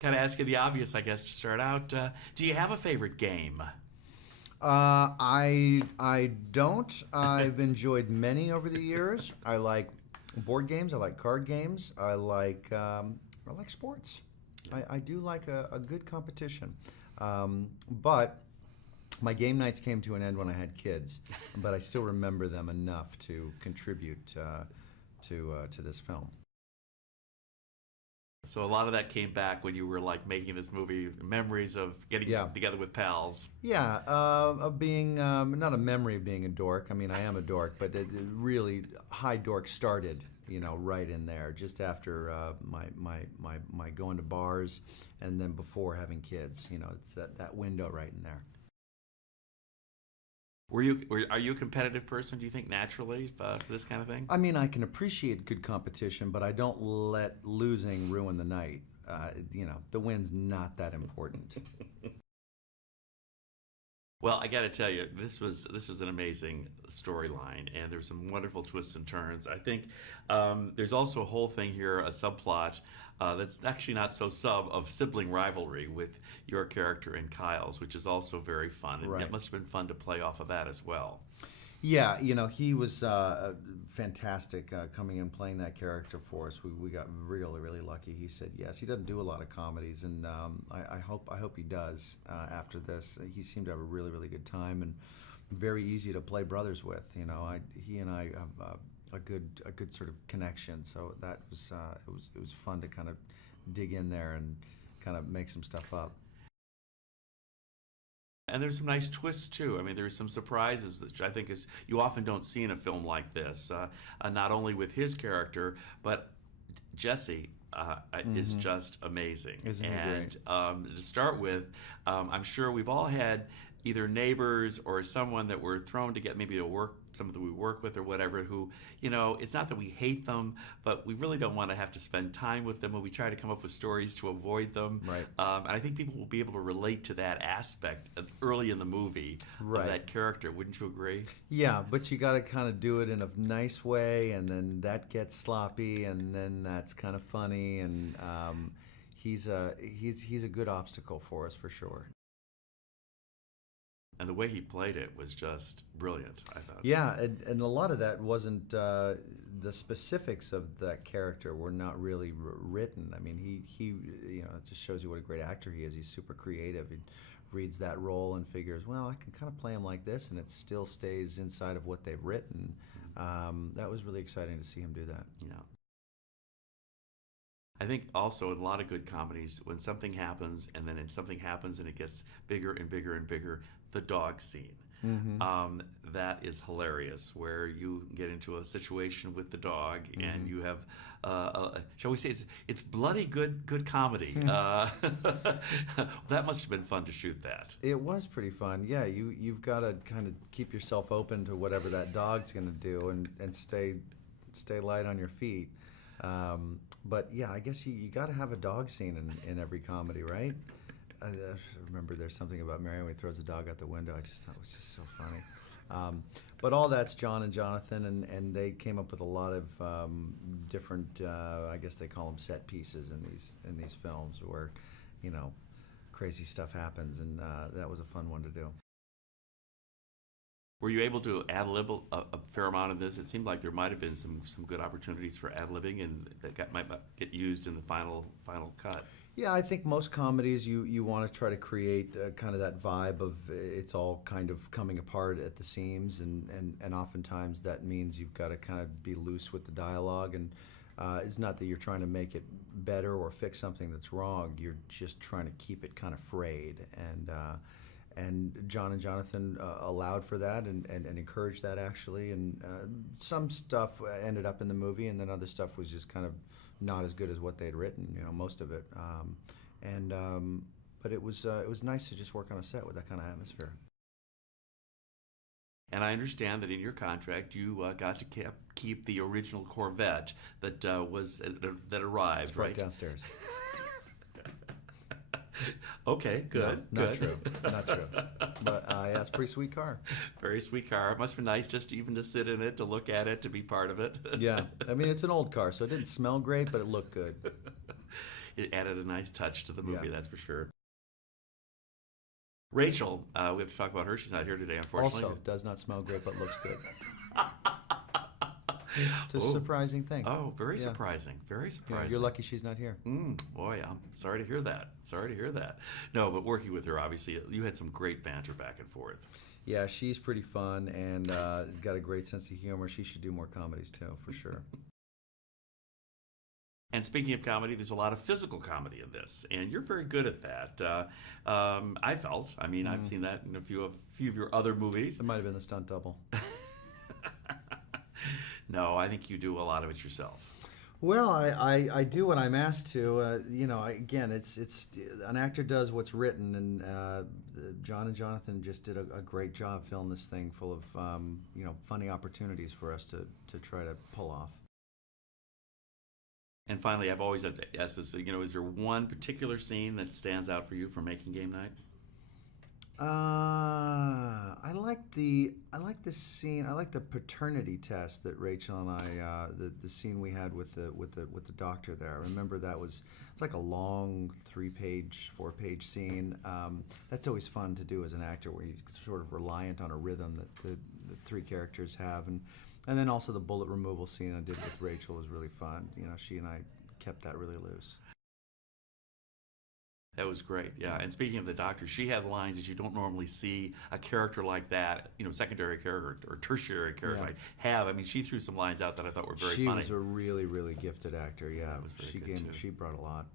Kind of ask you the obvious, I guess, to start out. Do you have a favorite game? I don't. I've enjoyed many over the years. I like board games. I like card games. I like sports. I do like a good competition, but my game nights came to an end when I had kids. But I still remember them enough to contribute to this film. So a lot of that came back when you were like making this movie, memories of getting Yeah. together with pals. Yeah, of being not a memory of being a dork. I mean, I am a dork, but it really high dork started, right in there, just after my going to bars, and then before having kids. It's that window right in there. Are you a competitive person? Do you think naturally for this kind of thing? I mean, I can appreciate good competition, but I don't let losing ruin the night. The win's not that important. Well, I got to tell you, this was an amazing storyline, and there's some wonderful twists and turns. I think there's also a whole thing here, a subplot that's actually not so sub of sibling rivalry with your character and Kyle's, which is also very fun, and Right. it must have been fun to play off of that as well. Yeah, he was fantastic coming in playing that character for us. We got really, really lucky. He said yes. He doesn't do a lot of comedies, and I hope he does after this. He seemed to have a really, really good time and very easy to play brothers with. He and I have a good sort of connection. So that was it was fun to kind of dig in there and kind of make some stuff up. And there's some nice twists too. I mean, there's some surprises that I think is you often don't see in a film like this. Not only with his character, but Jesse is just amazing. Isn't he and to start with, I'm sure we've all had either neighbors or someone that we're thrown to get maybe to work, someone that we work with or whatever, who, it's not that we hate them, but we really don't want to have to spend time with them, and we try to come up with stories to avoid them. Right. And I think people will be able to relate to that aspect early in the movie Right. of that character. Wouldn't you agree? Yeah, but you got to kind of do it in a nice way, and then that gets sloppy, and then that's kind of funny, and he's a good obstacle for us for sure. And the way he played it was just brilliant, I thought. Yeah, and a lot of that wasn't the specifics of that character were not really written. I mean, he it just shows you what a great actor he is. He's super creative. He reads that role and figures, well, I can kind of play him like this, and it still stays inside of what they've written. That was really exciting to see him do that. Yeah. I think also in a lot of good comedies, when something happens and then something happens and it gets bigger and bigger and bigger, the dog scene. That is hilarious, where you get into a situation with the dog and you have, shall we say, it's bloody good comedy. That must have been fun to shoot that. It was pretty fun. Yeah, you've got to kind of keep yourself open to whatever that dog's going to do and stay light on your feet. But yeah, I guess you got to have a dog scene in every comedy, right? I remember there's something about Marion when he throws the dog out the window. I just thought it was just so funny. But all that's John and Jonathan, and they came up with a lot of different, I guess they call them set pieces in these films where, crazy stuff happens, and that was a fun one to do. Were you able to ad-lib a fair amount of this? It seemed like there might have been some good opportunities for ad-libbing, and that might get used in the final cut. Yeah, I think most comedies you want to try to create kind of that vibe of it's all kind of coming apart at the seams, and oftentimes that means you've got to kind of be loose with the dialogue, and it's not that you're trying to make it better or fix something that's wrong. You're just trying to keep it kind of frayed, and John and Jonathan allowed for that and encouraged that, actually. And some stuff ended up in the movie, and then other stuff was just kind of not as good as what they'd written, most of it. But it was nice to just work on a set with that kind of atmosphere. And I understand that in your contract you got to keep the original Corvette that that arrived, It's right? downstairs. Okay, good. No, not good. true. Not true. But yeah, it's a pretty sweet car. Very sweet car. It must have been nice just even to sit in it, to look at it, to be part of it. Yeah, I mean, it's an old car, so it didn't smell great, but it looked good. it added a nice touch to the movie, Yeah. that's for sure. Rachel, we have to talk about her. She's not here today, unfortunately. Also, does not smell great, but looks good. It's a surprising thing. Oh, very Yeah. surprising. Very Yeah, surprising. you're lucky she's not here. Boy, I'm sorry to hear that. Sorry to hear that. No, but working with her, obviously, you had some great banter back and forth. Yeah, she's pretty fun and got a great sense of humor. She should do more comedies too, for sure. And speaking of comedy, there's a lot of physical comedy in this, and you're very good at that. I felt. I mean, I've seen that in a few of your other movies. It might have been the stunt double. No, I think you do a lot of it yourself. Well, I do what I'm asked to. Again, it's an actor does what's written, and John and Jonathan just did a great job filling this thing full of funny opportunities for us to try to pull off. And finally, I've always asked this. Is there one particular scene that stands out for you from making game night? I like the scene. I like the paternity test that Rachel and I, the scene we had with the doctor there. I remember it's like a long 3-page, 4-page scene. That's always fun to do as an actor, where you're sort of reliant on a rhythm that the 3 characters have, and then also the bullet removal scene I did with Rachel was really fun. She and I kept that really loose. That was great, yeah. And speaking of the doctor, she had lines that you don't normally see a character like that, secondary character or tertiary character like have. I mean, she threw some lines out that I thought were very funny. She was a really, really gifted actor. Yeah, That was very good, too. She brought a lot.